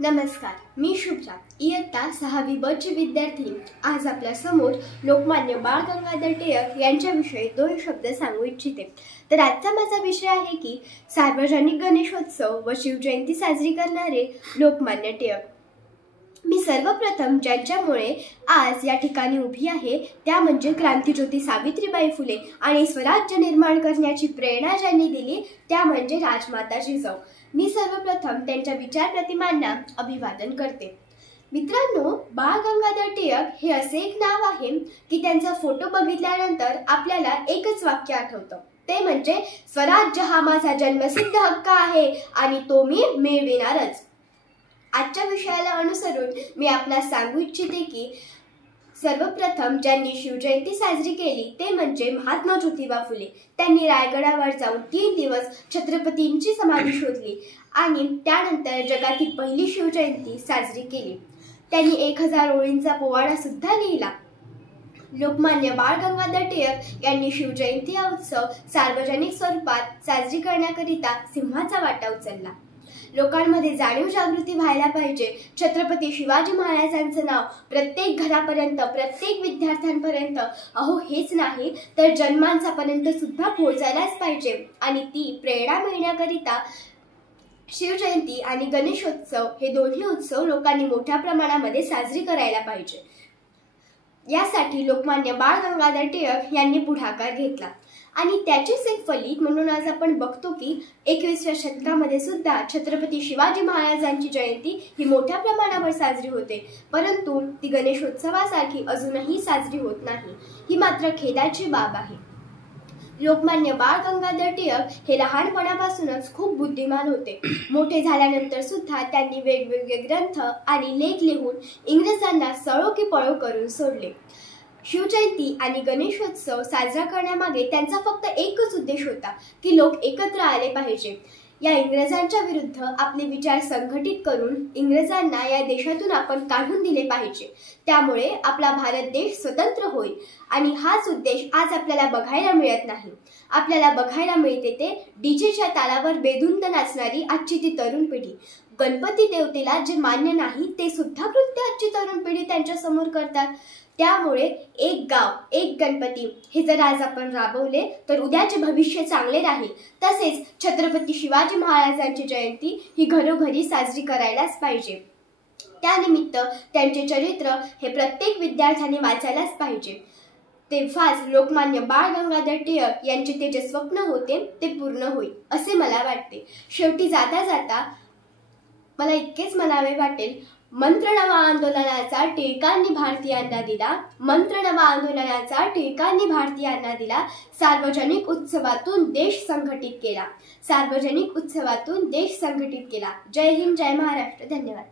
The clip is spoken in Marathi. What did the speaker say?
नमस्कार, मी शुभ्रा, इयत्ता 6वी ब ची विद्यार्थिनी। आज आपल्या समोर लोकमान्य बाळ गंगाधर टिळक यांच्याविषयी 2 शब्द सांगू इच्छिते। तर आजचा माझा विषय आहे की सार्वजनिक गणेशोत्सव व शिवजयंती साजरी करणारे लोकमान्य टिळक। मी सर्वप्रथम ज्यांच्यामुळे आज या ठिकाणी उभी आहे त्या म्हणजे क्रांतिज्योती सावित्रीबाई फुले आणि स्वराज्य निर्माण करण्याची प्रेरणा ज्यांनी दिली त्या म्हणजे राजमाता जिजाऊ। मी सर्वप्रथम त्यांच्या विचार प्रतिमांना अभिवादन करते। मित्रांनो, बाळ गंगाधर टिळक हे असे एक नाव आहे की त्यांचा फोटो बघितल्यानंतर आपल्याला एकच वाक्य आठवतं, ते म्हणजे स्वराज्य हा माझा जन्मसिद्ध हक्क आहे आणि तो मी मिळविणारच। आजच्या विषयाला अनुसरून मी आपणास सांगू इच्छिते की सर्वप्रथम ज्यांनी शिवजयंती साजरी केली ते म्हणजे महात्मा ज्योतिबा फुले। त्यांनी रायगडावर जाऊन 3 दिवस छत्रपतींची समाधी शोधली आणि त्यानंतर जगातील पहिली शिवजयंती साजरी केली। त्यांनी 1000 ओळींचा पोवाडा सुद्धा लिहिला। लोकमान्य बाळ गंगाधर टिळक यांनी शिवजयंती हा उत्सव सार्वजनिक स्वरूपात साजरी करण्याकरिता सिंहाचा वाटा उचलला। लोकांमध्ये जाणीव जागृती व्हायला पाहिजे। छत्रपती शिवाजी महाराजांचं नाव प्रत्येक घरापर्यंत, प्रत्येक विद्यार्थ्यांपर्यंत, अहो हेच नाही तर जन्मांचापर्यंत सुद्धा पोहोचायलाच पाहिजे आणि ती प्रेरणा मिळण्याकरिता शिवजयंती आणि गणेशोत्सव हे दोन्ही उत्सव लोकांनी मोठ्या प्रमाणामध्ये साजरी करायला पाहिजे। यासाठी लोकमान्य बाळ गंगाधर टिळक यांनी पुढाकार घेतला आणि त्याचेच एक फलित म्हणून आज आपण बघतो की 21व्या शतकामध्ये सुद्धा छत्रपती शिवाजी महाराजांची जयंती ही मोठ्या प्रमाणावर साजरी होते, परंतु ती गणेशोत्सवासारखी अजूनही साजरी होत नाही। ही मात्र खेदाची बाब आहे। लोकमान्य बाळ गंगाधर टिळक हे लहानपणापासूनच खूप बुद्धिमान होते। मोठे झाल्यानंतर सुद्धा त्यांनी वेगवेगळे ग्रंथ आणि लेख लिहून इंग्रजांना सळो की पळो करून सोडले। शिवजयंती आणि गणेशोत्सव साजरा करण्यामागे त्यांचा फक्त एकच उद्देश होता की लोक एकत्र आले पाहिजे। या इंग्रजांच्या विरुद्ध आपले विचार संघटित करून इंग्रजांना या देशातून आपण काढून दिले पाहिजे, त्यामुळे आपला भारत देश स्वतंत्र होईल। आणि हाच उद्देश आज आपल्याला बघायला मिळत नाही। आपल्याला बघायला मिळते ते डीजेच्या तालावर बेधुंद नाचणारी आजची ती तरुण पिढी। गणपती देवतेला जे मान्य नाही ते सुद्धा कृत्य आजची तरुण पिढी त्यांच्या समोर करतात। त्यामुळे एक गाव एक गणपती हे जर आज आपण राबवले तर उद्याचे भविष्य चांगले राहील। तसेच छत्रपती शिवाजी महाराजांची जयंती ही घरोघरी साजरी करायलाच पाहिजे। त्यानिमित्त त्यांचे चरित्र हे प्रत्येक विद्यार्थ्याने वाचायलाच पाहिजे। तेव्हाच लोकमान्य बाळ गंगाधर टिळक यांचे ते जे स्वप्न होते ते पूर्ण होईल असे मला वाटते। शेवटी जाता जाता मला इतकेच म्हणावे वाटेल, मंत्र नवा आंदोलनाचा टिळकांनी भारतीयांना दिला, मंत्र नवा आंदोलनाचा टिळकांनी भारतीयांना दिला, सार्वजनिक उत्सवातून देश संघटित केला, सार्वजनिक उत्सवातून देश संघटित केला। जय हिंद, जय महाराष्ट्र, धन्यवाद।